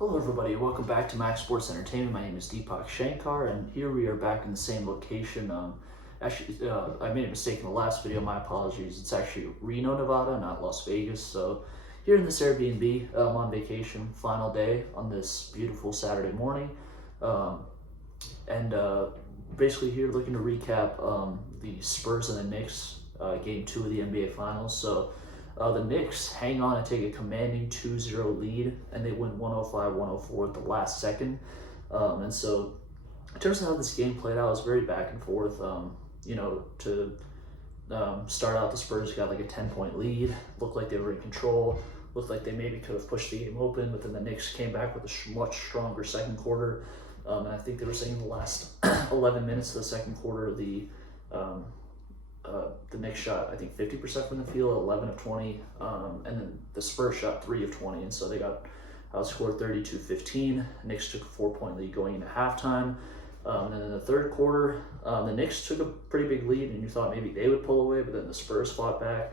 Hello everybody, welcome back to Max Sports Entertainment. My name is Deepak Shankar, and here we are back in the same location. I made a mistake in the last video, my apologies. It's actually Reno, Nevada, not Las Vegas. So here in this Airbnb, I'm on vacation, final day on this beautiful Saturday morning. And basically here looking to recap the Spurs and the Knicks, game 2 of the NBA Finals. So the Knicks hang on and take a commanding 2-0 lead, and they win 105-104 at the last second. And so, in terms of how this game played out, it was very back and forth. To start out, the Spurs got like a 10-point lead, looked like they were in control, looked like they maybe could have pushed the game open, but then the Knicks came back with a much stronger second quarter. And I think they were saying the last 11 minutes of the second quarter, the Knicks shot, I think, 50% from the field, 11 of 20, and then the Spurs shot 3 of 20, and so they got outscored 32-15. Knicks took a 4-point lead going into halftime, and then in the third quarter, the Knicks took a pretty big lead, and you thought maybe they would pull away, but then the Spurs fought back,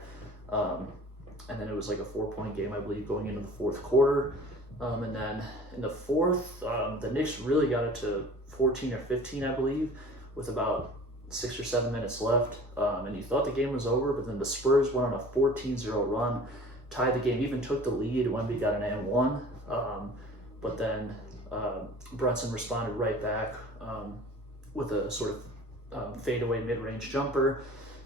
and then it was like a 4-point game, I believe, going into the fourth quarter, and then in the fourth, the Knicks really got it to 14 or 15, I believe, with about 6 or 7 minutes left, and you thought the game was over, but then the Spurs went on a 14-0 run, tied the game, even took the lead. Wemby got an and one, but then Brunson responded right back with a sort of fadeaway mid-range jumper,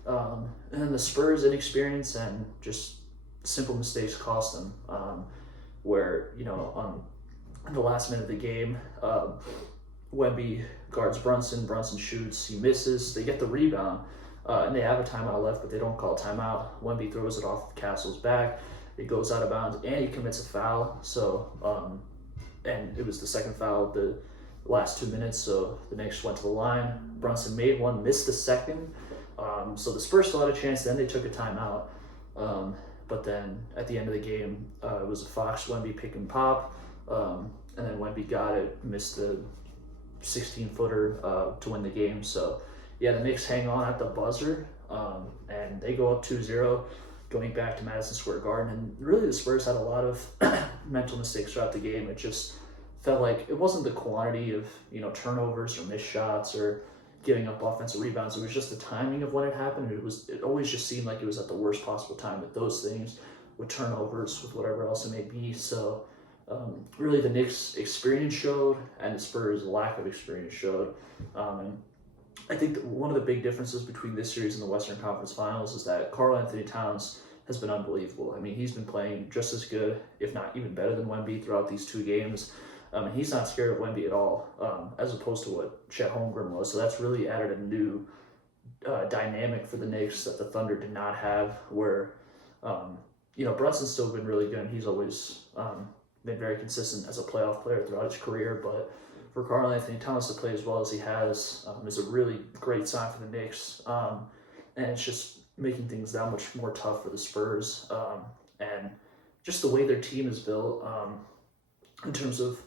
and then the Spurs' inexperience and just simple mistakes cost them, where, on the last minute of the game, Wemby guards Brunson shoots, he misses, they get the rebound, and they have a timeout left, but they don't call timeout. Wemby throws it off Castle's back, it goes out of bounds, and he commits a foul, so, and it was the second foul of the last 2 minutes, so the Knicks went to the line. Brunson made one, missed the second, so the Spurs still had a chance, then they took a timeout, but then at the end of the game, it was a Fox Wemby pick and pop, and then Wemby got it, missed the 16-footer to win the game. So yeah, the Knicks hang on at the buzzer, and they go up 2-0 going back to Madison Square Garden, and really the Spurs had a lot of mental mistakes throughout the game. It just felt like it wasn't the quantity of turnovers or missed shots or giving up offensive rebounds. It was just the timing of when it happened. It always just seemed like it was at the worst possible time with those things, with turnovers, with whatever else it may be. So really the Knicks' experience showed, and the Spurs' lack of experience showed. And I think that one of the big differences between this series and the Western Conference Finals is that Karl-Anthony Towns has been unbelievable. I mean, he's been playing just as good, if not even better than Wemby throughout these two games. And he's not scared of Wemby at all, as opposed to what Chet Holmgren was. So that's really added a new dynamic for the Knicks that the Thunder did not have, where, Brunson's still been really good, and he's always been very consistent as a playoff player throughout his career, but for Karl-Anthony Towns to play as well as he has is a really great sign for the Knicks, and it's just making things that much more tough for the Spurs, and just the way their team is built, in terms of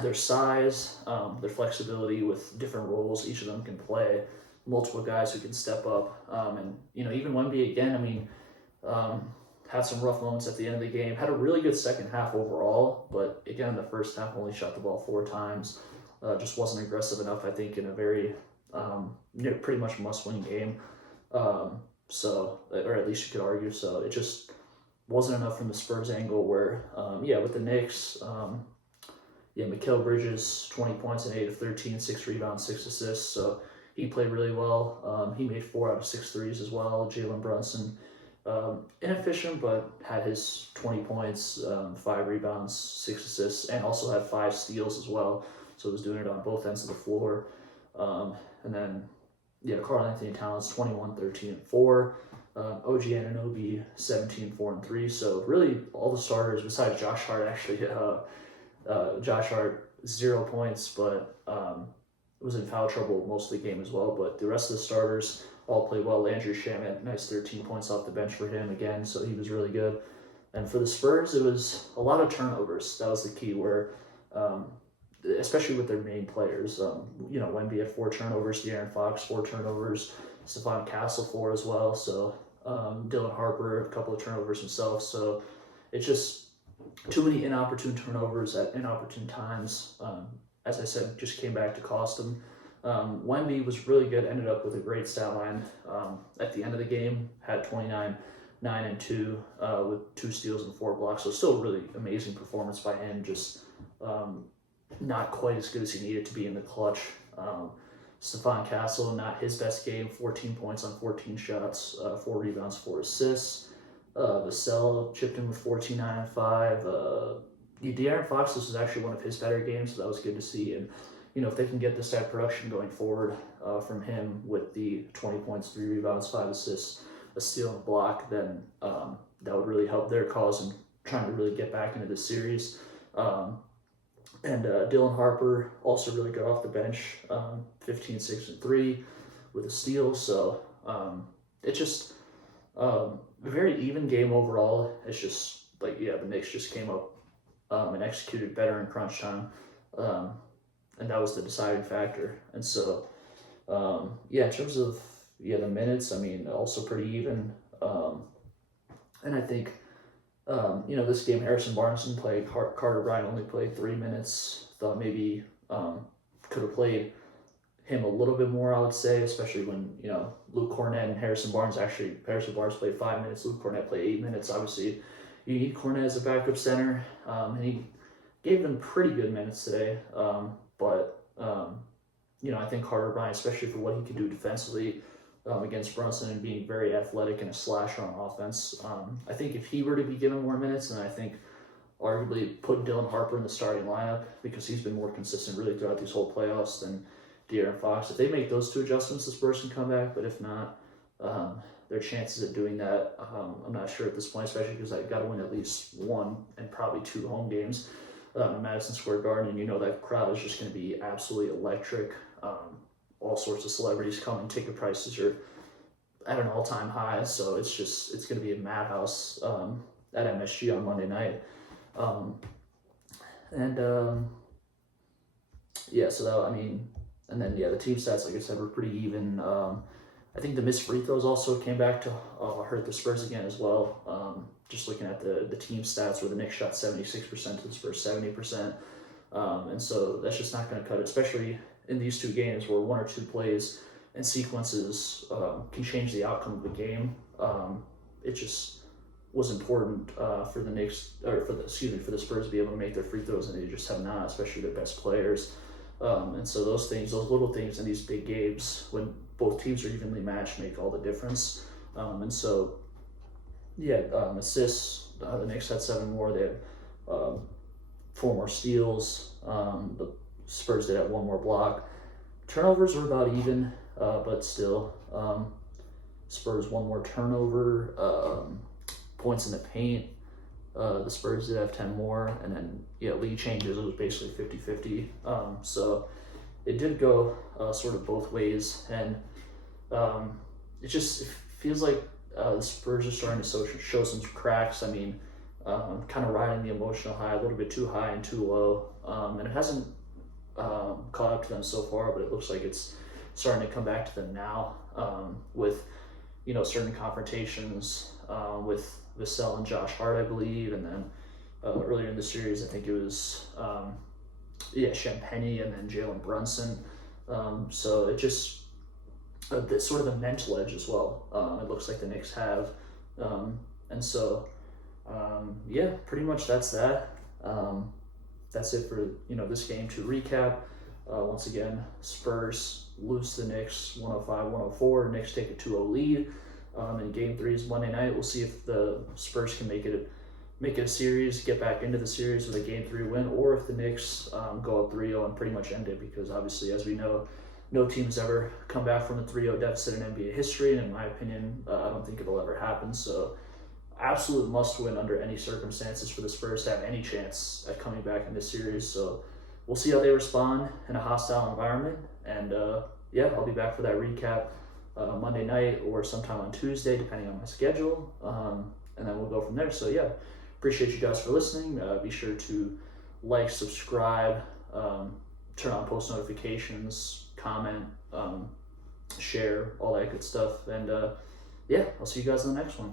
their size, their flexibility with different roles each of them can play, multiple guys who can step up, and even Wemby again, I mean, had some rough moments at the end of the game, had a really good second half overall, but again, in the first half only shot the ball 4 times, just wasn't aggressive enough, I think, in a very, pretty much must-win game, so, or at least you could argue, so it just wasn't enough from the Spurs angle where, with the Knicks, Mikal Bridges, 20 points and 8 of 13, 6 rebounds, 6 assists, so he played really well, he made 4 out of 6 threes as well. Jalen Brunson, inefficient, but had his 20 points, 5 rebounds, 6 assists, and also had 5 steals as well. So he was doing it on both ends of the floor. And then, Karl-Anthony Towns, 21, 13, and 4. OG Anunoby, 17, 4, and 3. So really all the starters, besides Josh Hart, actually, Josh Hart, 0 points, but was in foul trouble most of the game as well. But the rest of the starters all played well. Landry Shamet had nice 13 points off the bench for him again, so he was really good. And for the Spurs, it was a lot of turnovers. That was the key, where, especially with their main players, Wemby had 4 turnovers, De'Aaron Fox 4 turnovers, Stephon Castle 4 as well. So Dylan Harper a couple of turnovers himself. So it just too many inopportune turnovers at inopportune times. As I said, just came back to cost them. Wemby was really good, ended up with a great stat line at the end of the game, had 29, 9 and 2 with 2 steals and 4 blocks. So still a really amazing performance by him, just not quite as good as he needed to be in the clutch. Stephon Castle, not his best game, 14 points on 14 shots, 4 rebounds, 4 assists. Vassell chipped in with 14, 9 and 5. De'Aaron Fox, this was actually one of his better games, so that was good to see. And if they can get this type of production going forward from him with the 20 points, 3 rebounds, 5 assists, a steal and a block, then that would really help their cause in trying to really get back into this series. And Dylan Harper also really good off the bench, 15, 6 and 3 with a steal. So it's just a very even game overall. It's just the Knicks just came up and executed better in crunch time. And that was the deciding factor. And so, in terms of the minutes, also pretty even. And I think, this game, Harrison Barnes didn't play. Carter Bryant only played 3 minutes. Thought maybe could have played him a little bit more, I would say, especially when, Luke Cornett and Harrison Barnes played 5 minutes. Luke Cornett played 8 minutes. Obviously, you need Cornett as a backup center. And he gave them pretty good minutes today. But I think Carter Bryant, especially for what he could do defensively against Brunson and being very athletic and a slasher on offense, I think if he were to be given more minutes, then I think arguably put Dylan Harper in the starting lineup because he's been more consistent really throughout these whole playoffs than De'Aaron Fox. If they make those 2 adjustments, the Spurs can come back. But if not, their chances of doing that, I'm not sure at this point, especially because I've got to win at least 1 and probably 2 home games in Madison Square Garden, and that crowd is just going to be absolutely electric. All sorts of celebrities coming. Ticket prices are at an all-time high, so it's going to be a madhouse at MSG on Monday night. The team stats, like I said, were pretty even. I think the missed free throws also came back to hurt the Spurs again as well. Just looking at the team stats where the Knicks shot 76% to the Spurs 70%. And so that's just not going to cut it, especially in these 2 games where 1 or 2 plays and sequences can change the outcome of the game. It just was important for the Knicks, or for the Spurs to be able to make their free throws, and they just have not, especially their best players. And so those little things in these big games, when both teams are evenly matched, make all the difference. Assists, the Knicks had 7 more. They had 4 more steals. The Spurs did have 1 more block. Turnovers were about even, but still, Spurs 1 more turnover. Points in the paint, the Spurs did have 10 more, and then lead changes, it was basically 50-50. So it did go sort of both ways, and it feels like the Spurs are starting to show some cracks. Kind of riding the emotional high, a little bit too high and too low, and it hasn't caught up to them so far, but it looks like it's starting to come back to them now with certain confrontations with Vassell and Josh Hart, I believe, and then earlier in the series, I think it was Champagnie and then Jalen Brunson. So it just sort of the mental edge as well. It looks like the Knicks have, pretty much that's that. That's it for this game. To recap, once again, Spurs lose to the Knicks 105-104. Knicks take a 2-0 lead. In Game 3 is Monday night. We'll see if the Spurs can make it a series, get back into the series with a Game 3 win, or if the Knicks go up 3-0 and pretty much end it, because obviously, as we know, no team has ever come back from a 3-0 deficit in NBA history, and in my opinion, I don't think it'll ever happen. So absolute must win under any circumstances for the Spurs to have any chance at coming back in this series. So we'll see how they respond in a hostile environment, and I'll be back for that recap Monday night or sometime on Tuesday, depending on my schedule, and then we'll go from there. So appreciate you guys for listening. Be sure to like, subscribe, turn on post notifications, comment, share, all that good stuff, and I'll see you guys in the next one.